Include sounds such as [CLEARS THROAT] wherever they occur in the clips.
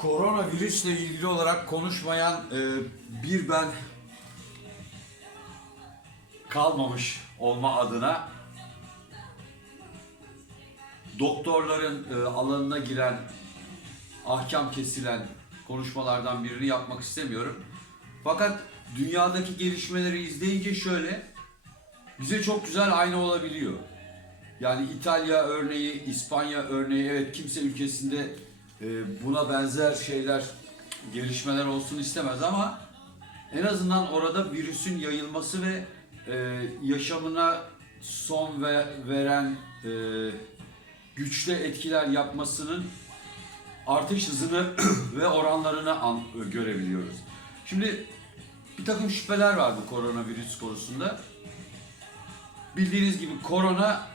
Koronavirüsle ilgili olarak konuşmayan e, bir ben kalmamış olma adına doktorların e, alanına giren, ahkam kesilen konuşmalardan birini yapmak istemiyorum. Fakat dünyadaki gelişmeleri izleyince şöyle, bize çok güzel ayna olabiliyor. Yani İtalya örneği, İspanya örneği, evet kimse ülkesinde buna benzer şeyler, gelişmeler olsun istemez ama en azından orada virüsün yayılması ve e, yaşamına son ve, veren e, güçlü etkiler yapmasının artış hızını [CLEARS THROAT] ve oranlarını an, görebiliyoruz. Şimdi bir takım şüpheler var bu koronavirüs konusunda. Bildiğiniz gibi korona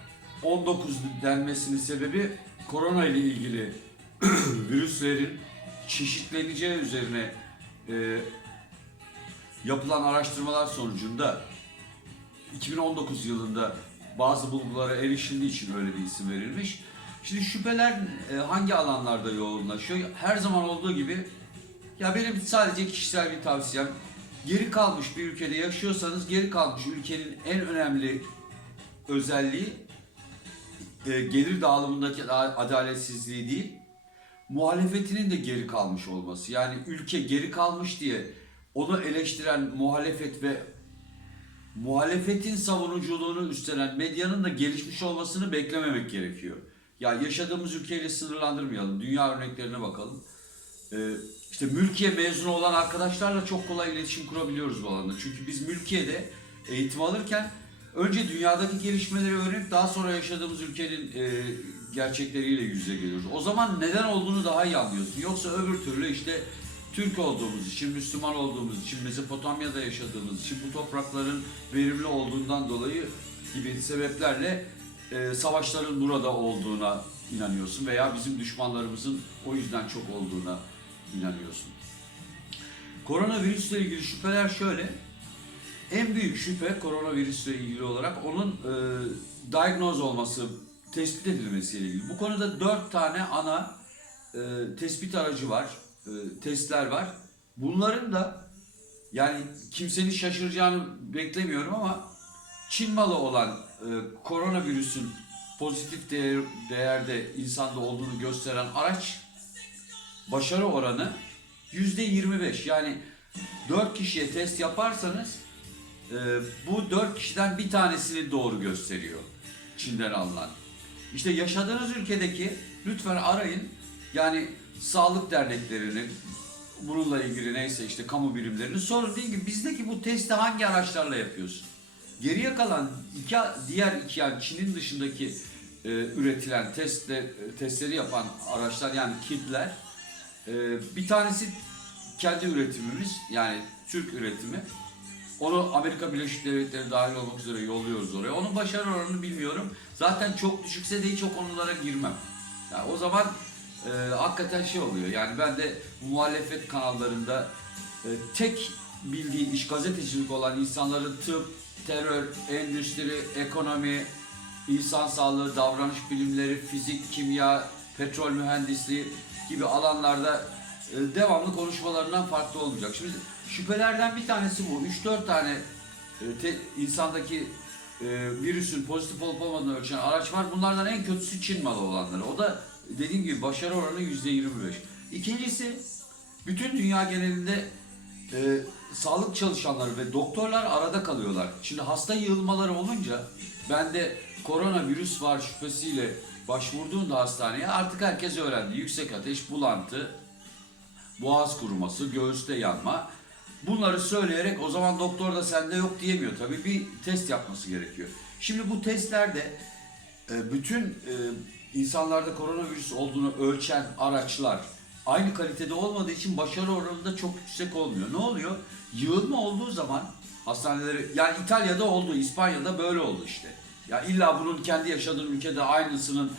19 denmesinin sebebi korona ile ilgili [CLEARS THROAT] virüslerin çeşitleneceği üzerine e, yapılan araştırmalar sonucunda 2019 yılında bazı bulgulara erişildiği için öyle bir isim verilmiş. Şimdi şüpheler e, hangi alanlarda yoğunlaşıyor? Her zaman olduğu gibi ya benim sadece kişisel bir tavsiyem geri kalmış bir ülkede yaşıyorsanız geri kalmış ülkenin en önemli özelliği e, gelir dağılımındaki ada- adaletsizliği değil, muhalefetinin de geri kalmış olması. Yani ülke geri kalmış diye onu eleştiren muhalefet ve muhalefetin savunuculuğunu üstlenen medyanın da gelişmiş olmasını beklememek gerekiyor. Ya yaşadığımız ülkeyle sınırlandırmayalım. Dünya örneklerine bakalım. Ee, işte mülkiye mezunu olan arkadaşlarla çok kolay iletişim kurabiliyoruz bu alanda. Çünkü biz mülkiyede eğitim alırken önce dünyadaki gelişmeleri öğrenip daha sonra yaşadığımız ülkenin e, gerçekleriyle yüz yüze geliyoruz. O zaman neden olduğunu daha iyi anlıyorsun. Yoksa öbür türlü işte Türk olduğumuz için, Müslüman olduğumuz için, Mezopotamya'da yaşadığımız için bu toprakların verimli olduğundan dolayı gibi sebeplerle e, savaşların burada olduğuna inanıyorsun veya bizim düşmanlarımızın o yüzden çok olduğuna inanıyorsun. Koronavirüsle ilgili şüpheler şöyle. En büyük şüphe koronavirüsle ilgili olarak onun e, diagnoz olması, tespit edilmesiyle ilgili. Bu konuda dört tane ana e, tespit aracı var, e, testler var. Bunların da yani kimsenin şaşıracağını beklemiyorum ama Çin malı olan e, koronavirüsün pozitif değer, değerde insanda olduğunu gösteren araç başarı oranı yüzde 25. Yani 4 kişiye test yaparsanız e, bu 4 kişiden bir tanesini doğru gösteriyor Çin'den alınan. İşte yaşadığınız ülkedeki lütfen arayın. Yani sağlık derneklerini, bununla ilgili neyse işte kamu birimlerini sorun deyin ki bizdeki bu testi hangi araçlarla yapıyorsun? Geriye kalan iki, diğer iki yani Çin'in dışındaki e, üretilen testle, e, testleri yapan araçlar yani kitler e, bir tanesi kendi üretimimiz yani Türk üretimi. Onu Amerika Birleşik Devletleri dahil olmak üzere yolluyoruz oraya. Onun başarı oranını bilmiyorum. Zaten çok düşükse de hiç o konulara girmem. Yani o zaman e, hakikaten şey oluyor. Yani ben de muhalefet kanallarında e, tek bildiği iş gazetecilik olan insanların tıp, terör, endüstri, ekonomi, insan sağlığı, davranış bilimleri, fizik, kimya, petrol mühendisliği gibi alanlarda e, devamlı konuşmalarından farklı olmayacak. Şimdi şüphelerden bir tanesi bu. 3-4 tane e, te- insandaki e, virüsün pozitif olup olmadığını ölçen araç var. Bunlardan en kötüsü Çin malı olanları. O da dediğim gibi başarı oranı %25. İkincisi bütün dünya genelinde e, sağlık çalışanları ve doktorlar arada kalıyorlar. Şimdi hasta yığılmaları olunca ben de koronavirüs var şüphesiyle başvurduğunda hastaneye artık herkes öğrendi. Yüksek ateş, bulantı, boğaz kuruması, göğüste yanma. Bunları söyleyerek o zaman doktor da sende yok diyemiyor. Tabii bir test yapması gerekiyor. Şimdi bu testlerde e, bütün e, insanlarda koronavirüs olduğunu ölçen araçlar aynı kalitede olmadığı için başarı oranı da çok yüksek olmuyor. Ne oluyor? Yığılma olduğu zaman hastaneleri yani İtalya'da oldu, İspanya'da böyle oldu işte. Ya illa bunun kendi yaşadığın ülkede aynısının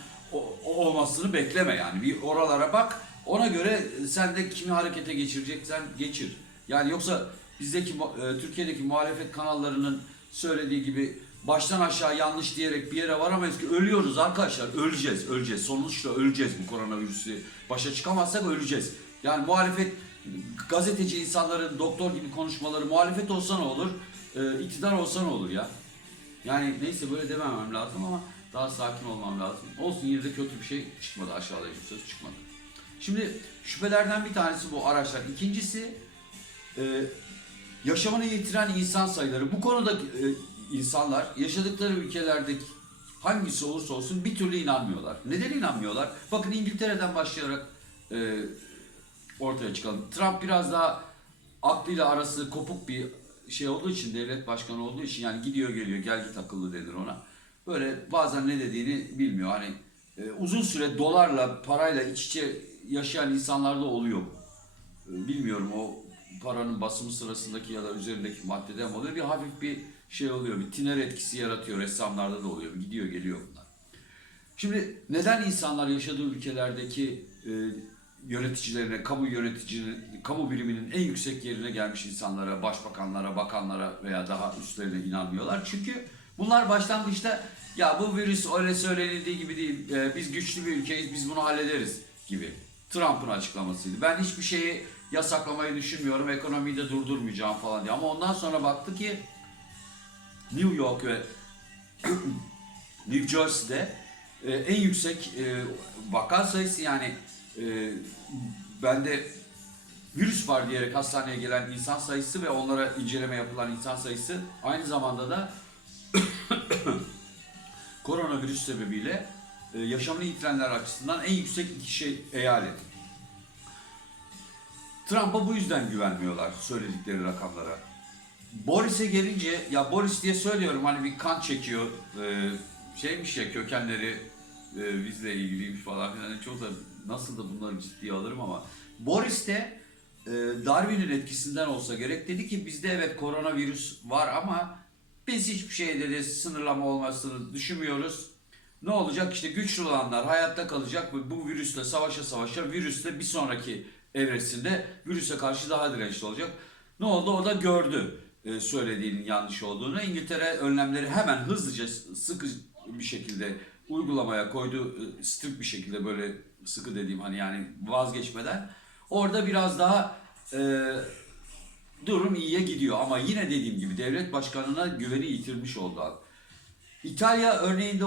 olmasını bekleme yani. Bir oralara bak. Ona göre sen de kimi harekete geçireceksen geçir. Yani yoksa bizdeki e, Türkiye'deki muhalefet kanallarının söylediği gibi baştan aşağı yanlış diyerek bir yere varamayız ki ölüyoruz arkadaşlar. Öleceğiz, öleceğiz. Sonuçta öleceğiz bu koronavirüsü. Başa çıkamazsak öleceğiz. Yani muhalefet gazeteci insanların doktor gibi konuşmaları muhalefet olsa ne olur? E, iktidar olsa ne olur ya? Yani neyse böyle dememem lazım ama daha sakin olmam lazım. Olsun yine de kötü bir şey çıkmadı aşağıdaki bir söz çıkmadı. Şimdi şüphelerden bir tanesi bu araçlar. İkincisi e, yaşamını yitiren insan sayıları. Bu konuda e, insanlar yaşadıkları ülkelerdeki hangisi olursa olsun bir türlü inanmıyorlar. Neden inanmıyorlar? Bakın İngiltere'den başlayarak e, ortaya çıkalım. Trump biraz daha aklıyla arası kopuk bir şey olduğu için, devlet başkanı olduğu için yani gidiyor geliyor, gel git akıllı denir ona. Böyle bazen ne dediğini bilmiyor. Hani e, uzun süre dolarla, parayla iç içe yaşayan insanlarda oluyor. E, bilmiyorum o paranın basımı sırasındaki ya da üzerindeki maddeden oluyor. Bir hafif bir şey oluyor, bir tiner etkisi yaratıyor. Ressamlarda da oluyor, gidiyor geliyor bunlar. Şimdi neden insanlar yaşadığı ülkelerdeki e, yöneticilerine, kamu yönetici, kamu biriminin en yüksek yerine gelmiş insanlara, başbakanlara, bakanlara veya daha üstlerine inanmıyorlar? Çünkü bunlar başlangıçta ya bu virüs öyle söylenildiği gibi değil, e, biz güçlü bir ülkeyiz, biz bunu hallederiz gibi. Trump'ın açıklamasıydı. Ben hiçbir şeyi yasaklamayı düşünmüyorum, ekonomiyi de durdurmayacağım falan diye. Ama ondan sonra baktı ki New York ve [CLEARS THROAT] New Jersey'de e, en yüksek e, vaka sayısı yani e, bende virüs var diyerek hastaneye gelen insan sayısı ve onlara inceleme yapılan insan sayısı aynı zamanda da [CLEARS THROAT] koronavirüs sebebiyle e, yaşamını yitirenler açısından en yüksek iki şey eyalet. Trump'a bu yüzden güvenmiyorlar söyledikleri rakamlara. Boris'e gelince ya Boris diye söylüyorum hani bir kan çekiyor e, şeymiş ya kökenleri e, bizle ilgiliymiş falan filan hani çok da nasıl da bunları ciddiye alırım ama Boris de e, Darwin'in etkisinden olsa gerek dedi ki bizde evet koronavirüs var ama biz hiçbir şey dedi sınırlama olmasını düşünmüyoruz. Ne olacak işte güçlü olanlar hayatta kalacak ve bu virüsle savaşa savaşa virüsle bir sonraki evresinde virüse karşı daha dirençli olacak. Ne oldu? O da gördü e, söylediğinin yanlış olduğunu. İngiltere önlemleri hemen hızlıca sıkı bir şekilde uygulamaya koydu. E, Strict bir şekilde böyle sıkı dediğim hani yani vazgeçmeden. Orada biraz daha e, durum iyiye gidiyor ama yine dediğim gibi devlet başkanına güveni yitirmiş oldu. İtalya örneğinde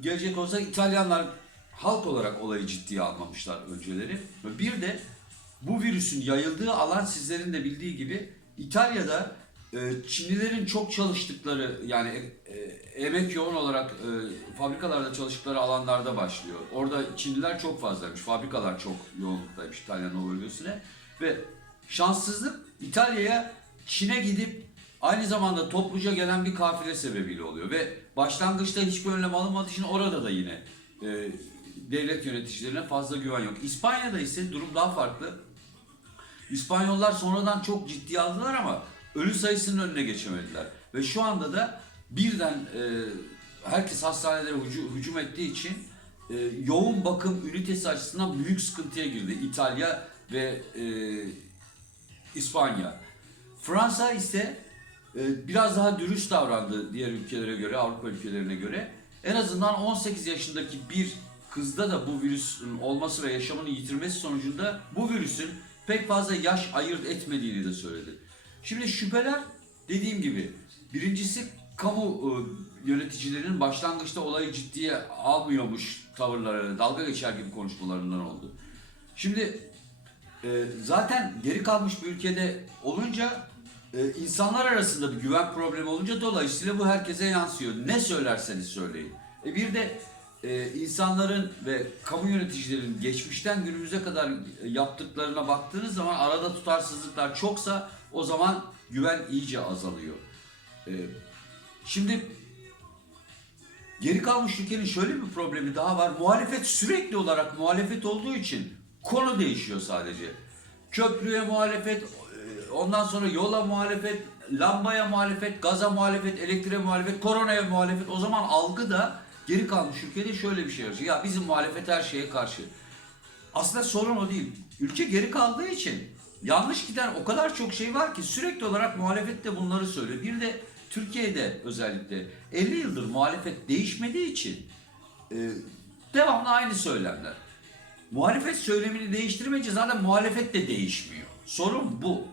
gelecek olsak İtalyanlar halk olarak olayı ciddiye almamışlar önceleri. Bir de bu virüsün yayıldığı alan sizlerin de bildiği gibi İtalya'da e, Çinlilerin çok çalıştıkları yani e, e, emek yoğun olarak fabrikalarda çalıştıkları alanlarda başlıyor. Orada Çinliler çok fazlaymış, fabrikalar çok yoğunluktaymış İtalya'nın o bölgesine. Ve şanssızlık İtalya'ya Çin'e gidip aynı zamanda topluca gelen bir kafile sebebiyle oluyor. Ve başlangıçta hiçbir önlem alınmadığı için orada da yine devlet yöneticilerine fazla güven yok. İspanya'da ise durum daha farklı. İspanyollar sonradan çok ciddiye aldılar ama ölü sayısının önüne geçemediler. Ve şu anda da birden e, herkes hastanelere hücu- hücum ettiği için e, yoğun bakım ünitesi açısından büyük sıkıntıya girdi İtalya ve e, İspanya. Fransa ise e, biraz daha dürüst davrandı diğer ülkelere göre, Avrupa ülkelerine göre. En azından 18 yaşındaki bir kızda da bu virüsün olması ve yaşamını yitirmesi sonucunda bu virüsün pek fazla yaş ayırt etmediğini de söyledi. Şimdi şüpheler dediğim gibi birincisi kamu e, yöneticilerinin başlangıçta olayı ciddiye almıyormuş tavırları, dalga geçer gibi konuşmalarından oldu. Şimdi e, zaten geri kalmış bir ülkede olunca e, insanlar arasında bir güven problemi olunca dolayısıyla bu herkese yansıyor. Ne söylerseniz söyleyin. E bir de e, insanların ve kamu yöneticilerin geçmişten günümüze kadar yaptıklarına baktığınız zaman arada tutarsızlıklar çoksa o zaman güven iyice azalıyor. E, şimdi geri kalmış ülkenin şöyle bir problemi daha var. Muhalefet sürekli olarak muhalefet olduğu için konu değişiyor sadece. Köprüye muhalefet, e, ondan sonra yola muhalefet, lambaya muhalefet, gaza muhalefet, elektriğe muhalefet, koronaya muhalefet. O zaman algı da geri kalmış ülkede şöyle bir şey yaşıyor. Ya bizim muhalefet her şeye karşı. Aslında sorun o değil. Ülke geri kaldığı için yanlış giden o kadar çok şey var ki sürekli olarak muhalefet de bunları söylüyor. Bir de Türkiye'de özellikle 50 yıldır muhalefet değişmediği için e, devamlı aynı söylemler. Muhalefet söylemini değiştirmeyince zaten muhalefet de değişmiyor. Sorun bu.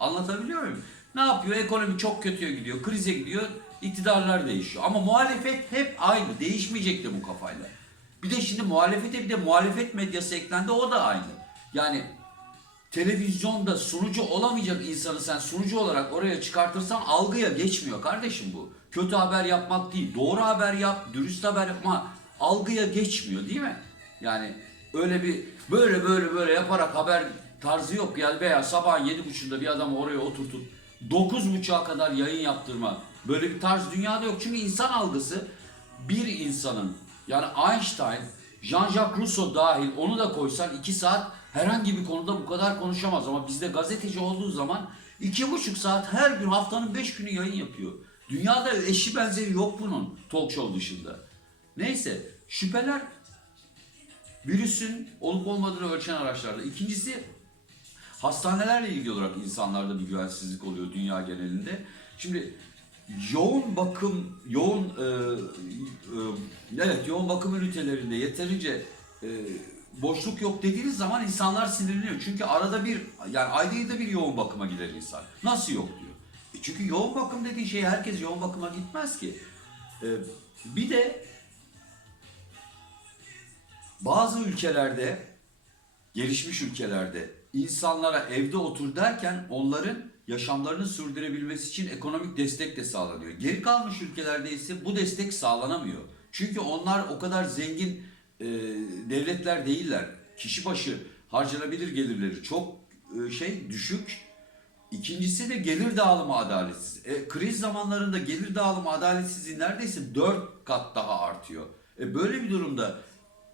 Anlatabiliyor muyum? Ne yapıyor? Ekonomi çok kötüye gidiyor, krize gidiyor, iktidarlar değişiyor. Ama muhalefet hep aynı, değişmeyecek de bu kafayla. Bir de şimdi muhalefete bir de muhalefet medyası eklendi, o da aynı. Yani televizyonda sunucu olamayacak insanı sen sunucu olarak oraya çıkartırsan algıya geçmiyor kardeşim bu. Kötü haber yapmak değil, doğru haber yap, dürüst haber yapma algıya geçmiyor değil mi? Yani öyle bir böyle böyle böyle yaparak haber tarzı yok yani veya sabahın yedi buçuğunda bir adamı oraya oturtup dokuz buçuğa kadar yayın yaptırma böyle bir tarz dünyada yok. Çünkü insan algısı bir insanın yani Einstein, Jean-Jacques Rousseau dahil onu da koysan iki saat herhangi bir konuda bu kadar konuşamaz. Ama bizde gazeteci olduğu zaman iki buçuk saat her gün haftanın beş günü yayın yapıyor. Dünyada eşi benzeri yok bunun talk show dışında. Neyse şüpheler virüsün olup olmadığını ölçen araçlarda. İkincisi hastanelerle ilgili olarak insanlarda bir güvensizlik oluyor dünya genelinde. Şimdi yoğun bakım, yoğun e, e, evet yoğun bakım ünitelerinde yeterince e, boşluk yok dediğiniz zaman insanlar sinirleniyor. Çünkü arada bir yani ayda yılda bir yoğun bakıma gider insan. Nasıl yok diyor. E çünkü yoğun bakım dediğin şey herkes yoğun bakıma gitmez ki. E, bir de bazı ülkelerde, gelişmiş ülkelerde insanlara evde otur derken onların yaşamlarını sürdürebilmesi için ekonomik destek de sağlanıyor. Geri kalmış ülkelerde ise bu destek sağlanamıyor. Çünkü onlar o kadar zengin e, devletler değiller. Kişi başı harcanabilir gelirleri çok e, şey düşük. İkincisi de gelir dağılımı adaletsiz. E, kriz zamanlarında gelir dağılımı adaletsizliği neredeyse 4 kat daha artıyor. E, böyle bir durumda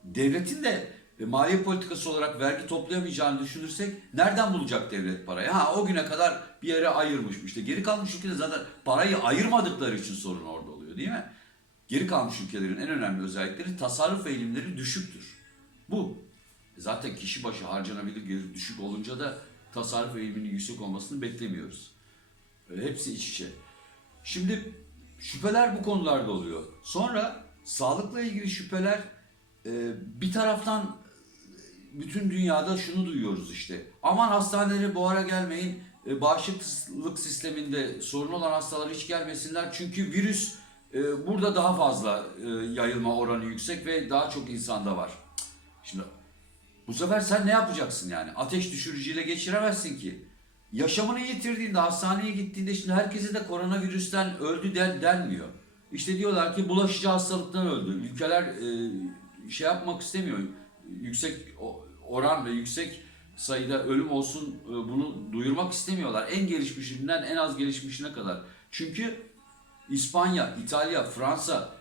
devletin de e, maliye politikası olarak vergi toplayamayacağını düşünürsek nereden bulacak devlet parayı? Ha o güne kadar bir yere ayırmış. İşte geri kalmış ülkede zaten parayı ayırmadıkları için sorun orada oluyor değil mi? Geri kalmış ülkelerin en önemli özellikleri tasarruf eğilimleri düşüktür. Bu. E, Zaten kişi başı harcanabilir gelir düşük olunca da tasarruf eğiliminin yüksek olmasını beklemiyoruz. E, Hepsi iç içe. Şimdi şüpheler bu konularda oluyor. Sonra sağlıkla ilgili şüpheler e, bir taraftan bütün dünyada şunu duyuyoruz işte. Aman hastanelere bu ara gelmeyin. E, bağışıklık sisteminde sorun olan hastalar hiç gelmesinler. Çünkü virüs e, burada daha fazla e, yayılma oranı yüksek ve daha çok insanda var. Şimdi bu sefer sen ne yapacaksın yani? Ateş düşürücüyle geçiremezsin ki. Yaşamını yitirdiğinde, hastaneye gittiğinde şimdi herkese de koronavirüsten öldü den, denmiyor. İşte diyorlar ki bulaşıcı hastalıktan öldü. Ülkeler e, şey yapmak istemiyor. Yüksek oran ve yüksek sayıda ölüm olsun e, bunu duyurmak istemiyorlar. En gelişmişinden en az gelişmişine kadar. Çünkü İspanya, İtalya, Fransa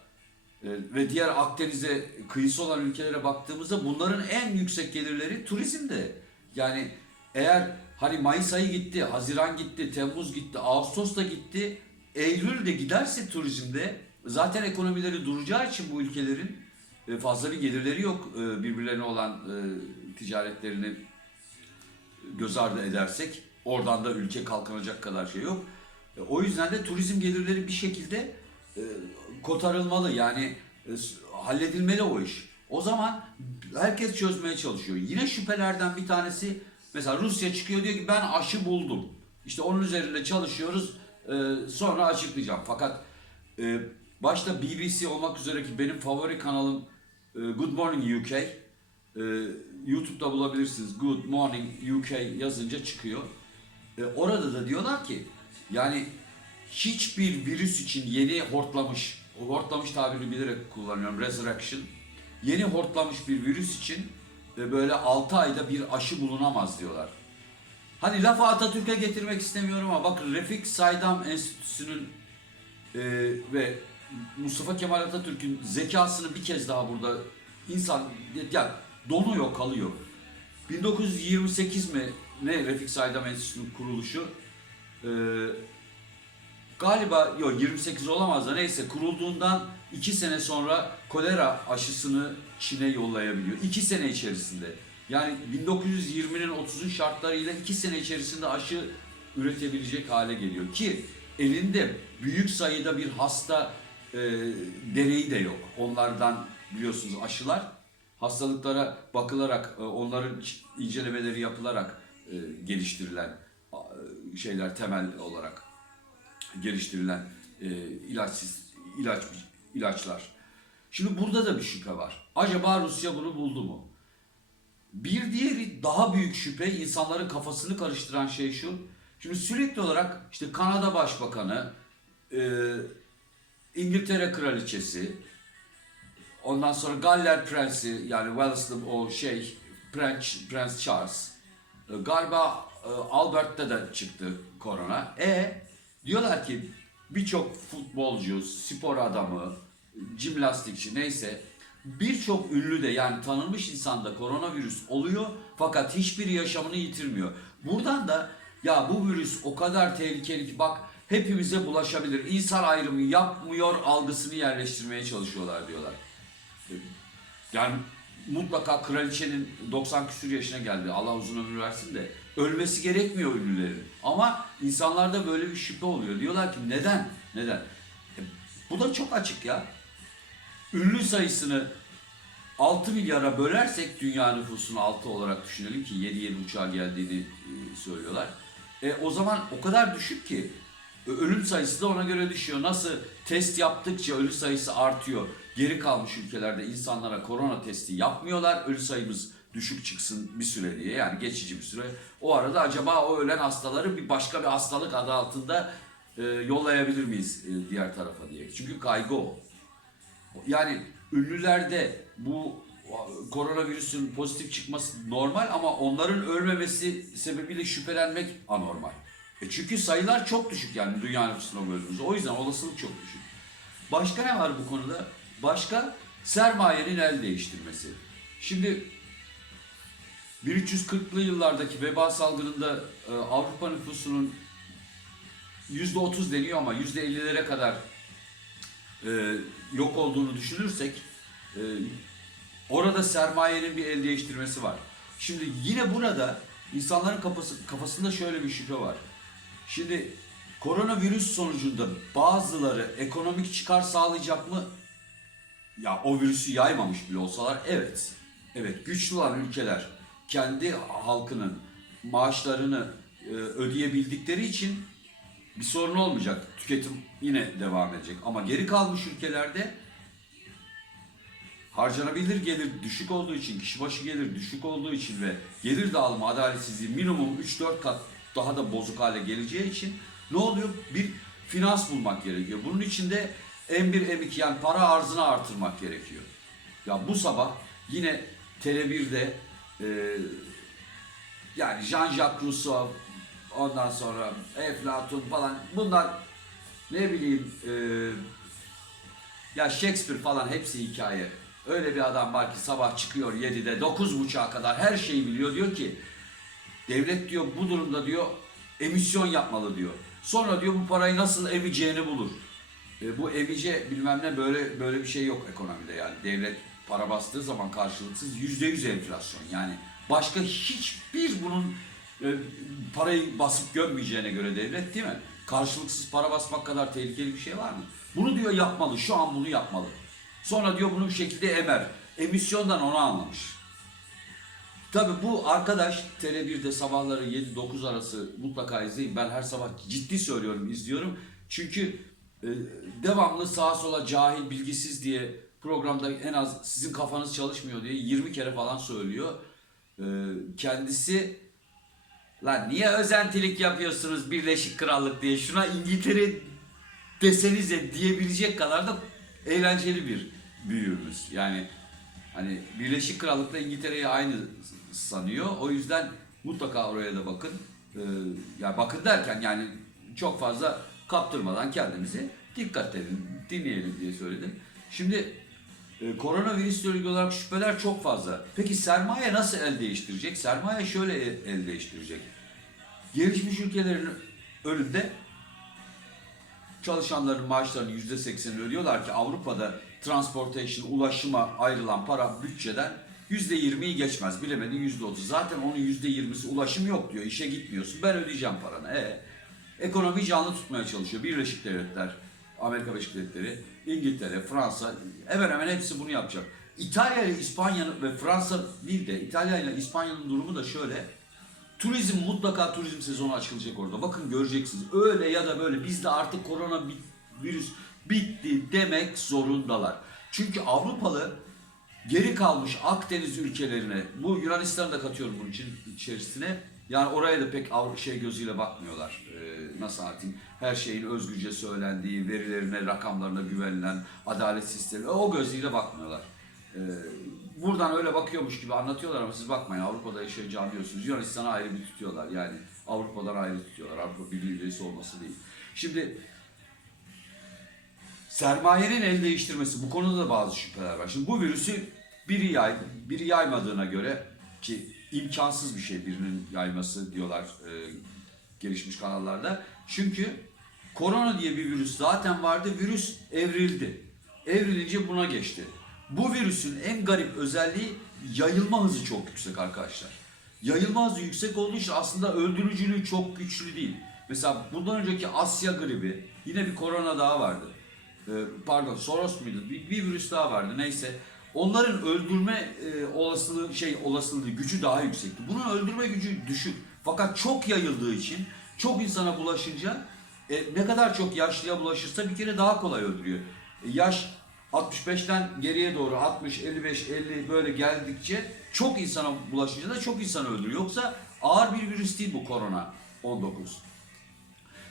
e, ve diğer Akdeniz'e kıyısı olan ülkelere baktığımızda bunların en yüksek gelirleri turizmde. Yani eğer hani Mayıs ayı gitti, Haziran gitti, Temmuz gitti, Ağustos da gitti, Eylül de giderse turizmde zaten ekonomileri duracağı için bu ülkelerin fazla bir gelirleri yok e, birbirlerine olan e, ticaretlerini göz ardı edersek oradan da ülke kalkınacak kadar şey yok. E, O yüzden de turizm gelirleri bir şekilde kotarılmalı yani halledilmeli o iş. O zaman herkes çözmeye çalışıyor. Yine şüphelerden bir tanesi mesela Rusya çıkıyor diyor ki ben aşı buldum. İşte onun üzerinde çalışıyoruz sonra açıklayacağım. Fakat başta BBC olmak üzere ki benim favori kanalım Good Morning UK. E, YouTube'da bulabilirsiniz. Good Morning UK yazınca çıkıyor. E, orada da diyorlar ki yani hiçbir virüs için yeni hortlamış, hortlamış tabirini bilerek kullanıyorum, resurrection. Yeni hortlamış bir virüs için e, böyle 6 ayda bir aşı bulunamaz diyorlar. Hani lafı Atatürk'e getirmek istemiyorum ama bakın Refik Saydam Enstitüsü'nün e, ve Mustafa Kemal Atatürk'ün zekasını bir kez daha burada insan ya donuyor kalıyor. 1928 mi ne Refik Saydam Enstitüsü'nün kuruluşu? Ee, galiba yok 28 olamaz da neyse kurulduğundan 2 sene sonra kolera aşısını Çin'e yollayabiliyor. 2 sene içerisinde. Yani 1920'nin 30'un şartlarıyla 2 sene içerisinde aşı üretebilecek hale geliyor. Ki elinde büyük sayıda bir hasta e, deneyi de yok. Onlardan biliyorsunuz aşılar hastalıklara bakılarak, e, onların incelemeleri yapılarak e, geliştirilen e, şeyler temel olarak geliştirilen e, ilaçsız ilaç ilaçlar. Şimdi burada da bir şüphe var. Acaba Rusya bunu buldu mu? Bir diğeri daha büyük şüphe insanların kafasını karıştıran şey şu. Şimdi sürekli olarak işte Kanada Başbakanı, e, İngiltere Kraliçesi, ondan sonra Galler Prensi yani Welles'ın o şey Prens, Prens Charles, e, galiba e, Albert'te de çıktı korona. E diyorlar ki birçok futbolcu, spor adamı, jimnastikçi neyse birçok ünlü de yani tanınmış insanda koronavirüs oluyor fakat hiçbiri yaşamını yitirmiyor. Buradan da ya bu virüs o kadar tehlikeli ki bak hepimize bulaşabilir. İnsan ayrımı yapmıyor algısını yerleştirmeye çalışıyorlar diyorlar. Yani mutlaka kraliçenin 90 küsur yaşına geldi. Allah uzun ömür versin de ölmesi gerekmiyor ünlülerin. Ama insanlarda böyle bir şüphe oluyor. Diyorlar ki neden? Neden? E, bu da çok açık ya. Ünlü sayısını 6 milyara bölersek dünya nüfusunu 6 olarak düşünelim ki 7-7,5'a geldiğini e, söylüyorlar. E, o zaman o kadar düşük ki ölüm sayısı da ona göre düşüyor. Nasıl test yaptıkça ölü sayısı artıyor. Geri kalmış ülkelerde insanlara korona testi yapmıyorlar. Ölü sayımız düşük çıksın bir süre diye yani geçici bir süre. O arada acaba o ölen hastaları bir başka bir hastalık adı altında e, yollayabilir miyiz e, diğer tarafa diye. Çünkü kaygı o. Yani ünlülerde bu koronavirüsün pozitif çıkması normal ama onların ölmemesi sebebiyle şüphelenmek anormal. E çünkü sayılar çok düşük yani dünya nüfusuna böldüğümüzde. O yüzden olasılık çok düşük. Başka ne var bu konuda? Başka sermayenin el değiştirmesi. Şimdi 1340'lı yıllardaki veba salgınında e, Avrupa nüfusunun %30 deniyor ama %50'lere kadar e, yok olduğunu düşünürsek e, orada sermayenin bir el değiştirmesi var. Şimdi yine burada insanların kafası, kafasında şöyle bir şüphe var. Şimdi koronavirüs sonucunda bazıları ekonomik çıkar sağlayacak mı? Ya o virüsü yaymamış bile olsalar evet. Evet güçlü olan ülkeler kendi halkının maaşlarını e, ödeyebildikleri için bir sorun olmayacak. Tüketim yine devam edecek. Ama geri kalmış ülkelerde harcanabilir gelir düşük olduğu için, kişi başı gelir düşük olduğu için ve gelir dağılımı adaletsizliği minimum 3-4 kat daha da bozuk hale geleceği için ne oluyor? Bir finans bulmak gerekiyor. Bunun için de M1 M2 yani para arzını artırmak gerekiyor. Ya bu sabah yine Tele1'de e, yani Jean-Jacques Rousseau ondan sonra Eflatun falan bunlar ne bileyim e, ya Shakespeare falan hepsi hikaye. Öyle bir adam var ki sabah çıkıyor 7'de 9.30'a kadar her şeyi biliyor diyor ki devlet diyor bu durumda diyor emisyon yapmalı diyor. Sonra diyor bu parayı nasıl emeceğini bulur. E, bu emice bilmem ne böyle böyle bir şey yok ekonomide yani. Devlet para bastığı zaman karşılıksız yüzde yüz enflasyon. Yani başka hiçbir bunun e, parayı basıp gömmeyeceğine göre devlet değil mi? Karşılıksız para basmak kadar tehlikeli bir şey var mı? Bunu diyor yapmalı. Şu an bunu yapmalı. Sonra diyor bunu bir şekilde emer. Emisyondan onu anlamış. Tabii bu arkadaş Tele1'de sabahları 7-9 arası mutlaka izleyin. Ben her sabah ciddi söylüyorum, izliyorum. Çünkü e, devamlı sağa sola cahil, bilgisiz diye programda en az sizin kafanız çalışmıyor diye 20 kere falan söylüyor. E, kendisi lan niye özentilik yapıyorsunuz Birleşik Krallık diye şuna İngiltere desenize diyebilecek kadar da eğlenceli bir büyüğümüz. Yani hani Birleşik Krallık'la İngiltere'yi aynı sanıyor. O yüzden mutlaka oraya da bakın. Ee, yani bakın derken yani çok fazla kaptırmadan kendimizi dikkat edin, dinleyelim diye söyledim. Şimdi e, koronavirüsle ilgili olarak şüpheler çok fazla. Peki sermaye nasıl el değiştirecek? Sermaye şöyle el, el değiştirecek. Gelişmiş ülkelerin önünde çalışanların maaşlarının yüzde seksenini ödüyorlar ki Avrupa'da transportation, ulaşıma ayrılan para bütçeden yüzde yirmiyi geçmez. Bilemedin yüzde otuz. Zaten onun yüzde yirmisi ulaşım yok diyor. İşe gitmiyorsun. Ben ödeyeceğim paranı. E, ekonomiyi canlı tutmaya çalışıyor. Birleşik Devletler, Amerika Birleşik Devletleri, İngiltere, Fransa hemen hemen hepsi bunu yapacak. İtalya ile İspanya'nın ve Fransa değil de İtalya ile İspanya'nın durumu da şöyle. Turizm mutlaka turizm sezonu açılacak orada. Bakın göreceksiniz. Öyle ya da böyle bizde artık korona virüs bitti demek zorundalar. Çünkü Avrupalı geri kalmış Akdeniz ülkelerine, bu Yunanistan'ı da katıyorum bunun için içerisine. Yani oraya da pek Avru- şey gözüyle bakmıyorlar. Ee, nasıl anlatayım? Her şeyin özgürce söylendiği, verilerine, rakamlarına güvenilen adalet sistemi. O gözüyle bakmıyorlar. Ee, buradan öyle bakıyormuş gibi anlatıyorlar ama siz bakmayın Avrupa'da yaşayınca anlıyorsunuz. Yunanistan'ı ayrı bir tutuyorlar yani Avrupa'dan ayrı tutuyorlar. Avrupa Birliği üyesi olması değil. Şimdi sermayenin el değiştirmesi bu konuda da bazı şüpheler var. Şimdi bu virüsü biri yay, biri yaymadığına göre ki imkansız bir şey birinin yayması diyorlar e, gelişmiş kanallarda. Çünkü korona diye bir virüs zaten vardı. Virüs evrildi. Evrilince buna geçti. Bu virüsün en garip özelliği yayılma hızı çok yüksek arkadaşlar. Yayılma hızı yüksek olduğu için aslında öldürücülüğü çok güçlü değil. Mesela bundan önceki Asya gribi yine bir korona daha vardı. Ee, pardon Soros muydu? Bir, bir virüs daha vardı neyse. Onların öldürme e, olasılığı şey olasılığı gücü daha yüksekti. Bunun öldürme gücü düşük. Fakat çok yayıldığı için çok insana bulaşınca e, ne kadar çok yaşlıya bulaşırsa bir kere daha kolay öldürüyor. E, yaş 65'ten geriye doğru 60, 55, 50 böyle geldikçe çok insana bulaşınca da çok insanı öldürüyor. Yoksa ağır bir virüs değil bu korona 19.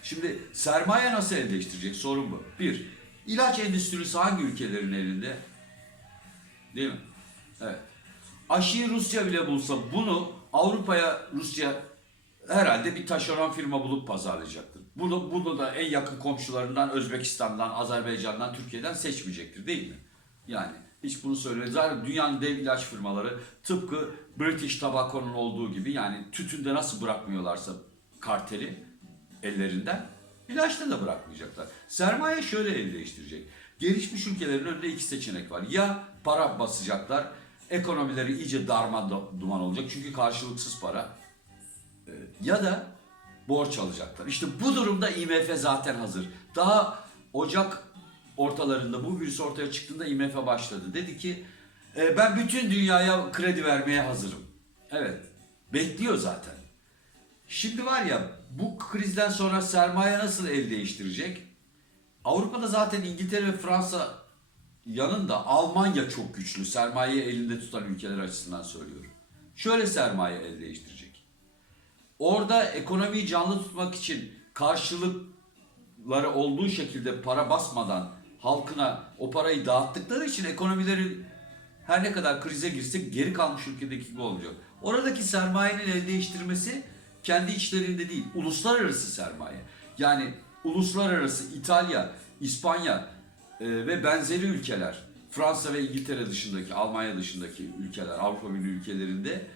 Şimdi sermaye nasıl el değiştirecek? Sorun bu. Bir, ilaç endüstrisi hangi ülkelerin elinde? Değil mi? Evet. Aşıyı Rusya bile bulsa bunu Avrupa'ya Rusya herhalde bir taşeron firma bulup pazarlayacaktır. Bunu, bunu da en yakın komşularından Özbekistan'dan, Azerbaycan'dan, Türkiye'den seçmeyecektir değil mi? Yani hiç bunu söylüyor. Zaten dünyanın dev ilaç firmaları tıpkı British Tobacco'nun olduğu gibi yani tütünde nasıl bırakmıyorlarsa karteli ellerinden ilaçta da bırakmayacaklar. Sermaye şöyle el değiştirecek. Gelişmiş ülkelerin önünde iki seçenek var. Ya para basacaklar, ekonomileri iyice darma duman olacak çünkü karşılıksız para. Ee, ya da borç alacaklar. İşte bu durumda IMF zaten hazır. Daha Ocak ortalarında bu virüs ortaya çıktığında IMF başladı. Dedi ki "E, ben bütün dünyaya kredi vermeye hazırım. Evet. Bekliyor zaten. Şimdi var ya bu krizden sonra sermaye nasıl el değiştirecek? Avrupa'da zaten İngiltere ve Fransa yanında Almanya çok güçlü. Sermayeyi elinde tutan ülkeler açısından söylüyorum. Şöyle sermaye el değiştirecek. Orada ekonomiyi canlı tutmak için karşılıkları olduğu şekilde para basmadan halkına o parayı dağıttıkları için ekonomileri her ne kadar krize girse geri kalmış ülkedeki gibi olacak. Oradaki sermayenin el değiştirmesi kendi içlerinde değil, uluslararası sermaye. Yani uluslararası İtalya, İspanya e, ve benzeri ülkeler, Fransa ve İngiltere dışındaki, Almanya dışındaki ülkeler, Avrupa Birliği ülkelerinde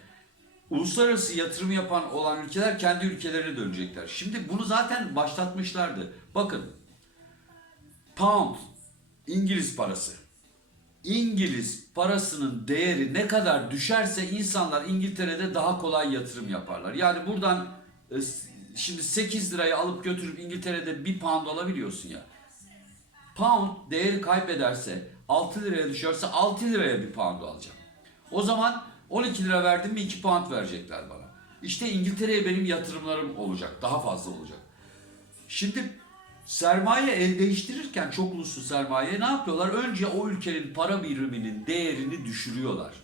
uluslararası yatırım yapan olan ülkeler kendi ülkelerine dönecekler. Şimdi bunu zaten başlatmışlardı. Bakın, pound, İngiliz parası. İngiliz parasının değeri ne kadar düşerse insanlar İngiltere'de daha kolay yatırım yaparlar. Yani buradan e, şimdi 8 lirayı alıp götürüp İngiltere'de bir pound alabiliyorsun ya. Pound değeri kaybederse 6 liraya düşerse 6 liraya bir pound alacağım. O zaman 12 lira verdim mi 2 pound verecekler bana. İşte İngiltere'ye benim yatırımlarım olacak. Daha fazla olacak. Şimdi sermaye el değiştirirken çok uluslu sermaye ne yapıyorlar? Önce o ülkenin para biriminin değerini düşürüyorlar.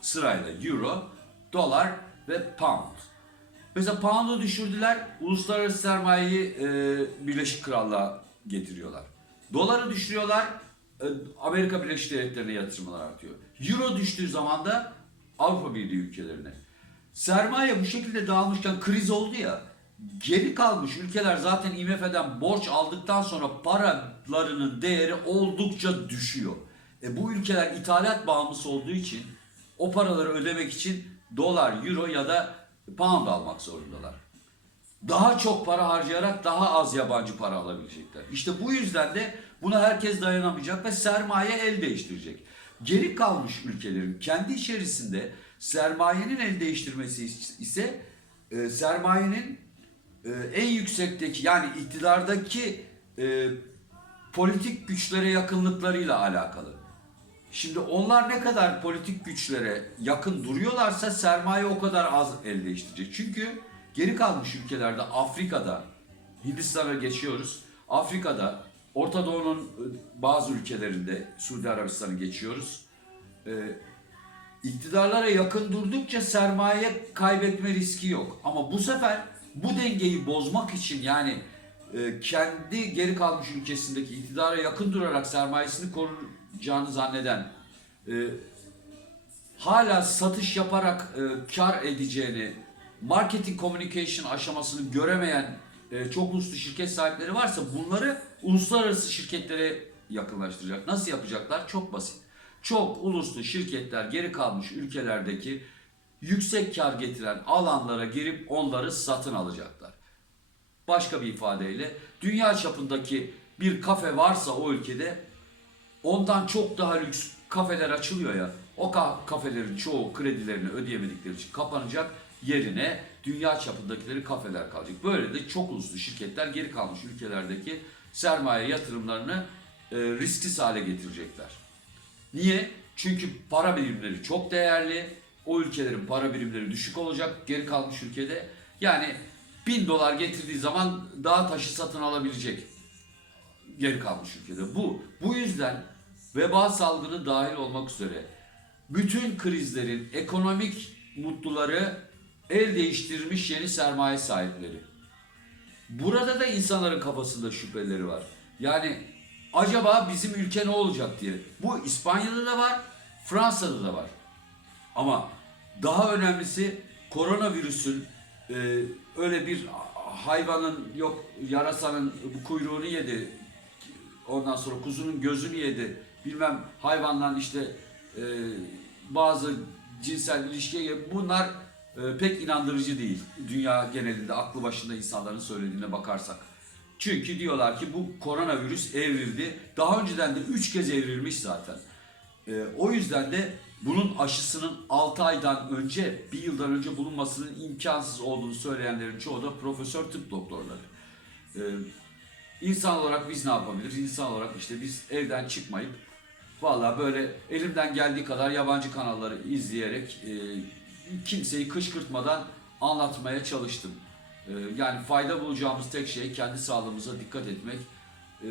Sırayla euro, dolar ve pound. Mesela pound'u düşürdüler, uluslararası sermayeyi e, Birleşik Krallığa getiriyorlar. Doları düşürüyorlar, e, Amerika Birleşik Devletleri'ne yatırımlar artıyor. Euro düştüğü zaman da Avrupa Birliği ülkelerine. Sermaye bu şekilde dağılmışken kriz oldu ya, geri kalmış ülkeler zaten IMF'den borç aldıktan sonra paralarının değeri oldukça düşüyor. E bu ülkeler ithalat bağımlısı olduğu için o paraları ödemek için dolar, euro ya da pound almak zorundalar. Daha çok para harcayarak daha az yabancı para alabilecekler. İşte bu yüzden de buna herkes dayanamayacak ve sermaye el değiştirecek. Geri kalmış ülkelerin kendi içerisinde sermayenin el değiştirmesi ise e, sermayenin e, en yüksekteki yani iktidardaki e, politik güçlere yakınlıklarıyla alakalı. Şimdi onlar ne kadar politik güçlere yakın duruyorlarsa sermaye o kadar az elde edecek. Çünkü geri kalmış ülkelerde Afrika'da, Hindistan'a geçiyoruz. Afrika'da, Orta Doğu'nun e, bazı ülkelerinde, Suudi Arabistan'ı geçiyoruz. Ee, iktidarlara yakın durdukça sermaye kaybetme riski yok. Ama bu sefer bu dengeyi bozmak için yani e, kendi geri kalmış ülkesindeki iktidara yakın durarak sermayesini koruyacağını zanneden e, hala satış yaparak e, kar edeceğini marketing communication aşamasını göremeyen çok uluslu şirket sahipleri varsa bunları uluslararası şirketlere yakınlaştıracak. Nasıl yapacaklar? Çok basit. Çok uluslu şirketler geri kalmış ülkelerdeki yüksek kar getiren alanlara girip onları satın alacaklar. Başka bir ifadeyle dünya çapındaki bir kafe varsa o ülkede ondan çok daha lüks kafeler açılıyor ya. O ka- kafelerin çoğu kredilerini ödeyemedikleri için kapanacak. Yerine dünya çapındakileri kafeler kalacak. Böyle de çok uluslu şirketler geri kalmış ülkelerdeki sermaye yatırımlarını e, risksiz hale getirecekler. Niye? Çünkü para birimleri çok değerli. O ülkelerin para birimleri düşük olacak geri kalmış ülkede. Yani bin dolar getirdiği zaman daha taşı satın alabilecek geri kalmış ülkede. Bu bu yüzden veba salgını dahil olmak üzere bütün krizlerin ekonomik mutluları el değiştirmiş yeni sermaye sahipleri. Burada da insanların kafasında şüpheleri var. Yani acaba bizim ülke ne olacak diye. Bu İspanya'da da var, Fransa'da da var. Ama daha önemlisi koronavirüsün e, öyle bir hayvanın yok yarasanın kuyruğunu yedi. Ondan sonra kuzunun gözünü yedi. Bilmem hayvandan işte e, bazı cinsel ilişkiye bunlar e, pek inandırıcı değil. Dünya genelinde aklı başında insanların söylediğine bakarsak. Çünkü diyorlar ki bu koronavirüs evrildi. Daha önceden de 3 kez evrilmiş zaten. E, o yüzden de bunun aşısının 6 aydan önce, bir yıldan önce bulunmasının imkansız olduğunu söyleyenlerin çoğu da profesör tıp doktorları. E, insan olarak biz ne yapabiliriz? İnsan olarak işte biz evden çıkmayıp Valla böyle elimden geldiği kadar yabancı kanalları izleyerek e, kimseyi kışkırtmadan anlatmaya çalıştım. E, yani fayda bulacağımız tek şey kendi sağlığımıza dikkat etmek. E,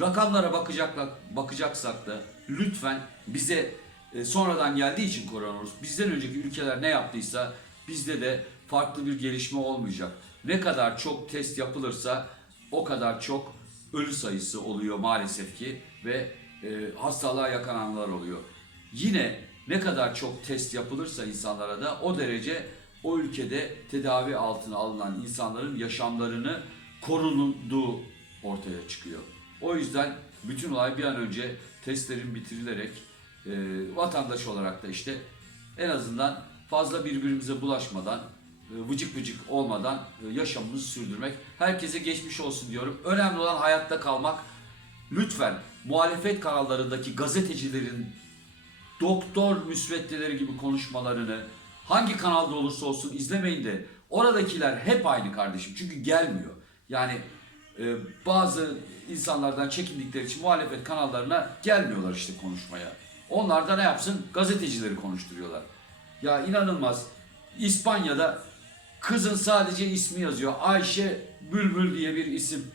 rakamlara bakacaklar, bakacaksak da lütfen bize e, sonradan geldiği için koronavirüs bizden önceki ülkeler ne yaptıysa bizde de farklı bir gelişme olmayacak. Ne kadar çok test yapılırsa o kadar çok ölü sayısı oluyor maalesef ki ve e, hastalığa yakalananlar oluyor. Yine ne kadar çok test yapılırsa insanlara da o derece o ülkede tedavi altına alınan insanların yaşamlarını korunduğu ortaya çıkıyor. O yüzden bütün olay bir an önce testlerin bitirilerek e, vatandaş olarak da işte en azından fazla birbirimize bulaşmadan, e, vıcık vıcık olmadan e, yaşamımızı sürdürmek. Herkese geçmiş olsun diyorum. Önemli olan hayatta kalmak. Lütfen muhalefet kanallarındaki gazetecilerin doktor müsveddeleri gibi konuşmalarını hangi kanalda olursa olsun izlemeyin de oradakiler hep aynı kardeşim çünkü gelmiyor. Yani e, bazı insanlardan çekindikleri için muhalefet kanallarına gelmiyorlar işte konuşmaya. Onlar da ne yapsın? Gazetecileri konuşturuyorlar. Ya inanılmaz. İspanya'da kızın sadece ismi yazıyor. Ayşe Bülbül diye bir isim.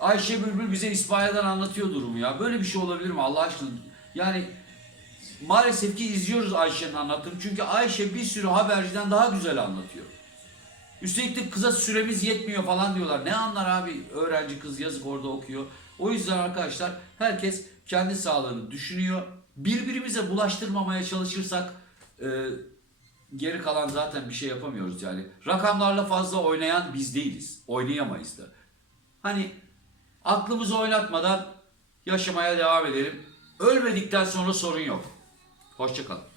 Ayşe Bülbül bize İspanya'dan anlatıyor durumu ya. Böyle bir şey olabilir mi Allah aşkına? Yani maalesef ki izliyoruz Ayşe'nin anlattığını. Çünkü Ayşe bir sürü haberciden daha güzel anlatıyor. Üstelik de kıza süremiz yetmiyor falan diyorlar. Ne anlar abi öğrenci kız yazık orada okuyor. O yüzden arkadaşlar herkes kendi sağlığını düşünüyor. Birbirimize bulaştırmamaya çalışırsak e, geri kalan zaten bir şey yapamıyoruz yani. Rakamlarla fazla oynayan biz değiliz. Oynayamayız da. Hani aklımızı oynatmadan yaşamaya devam edelim. Ölmedikten sonra sorun yok. Hoşçakalın.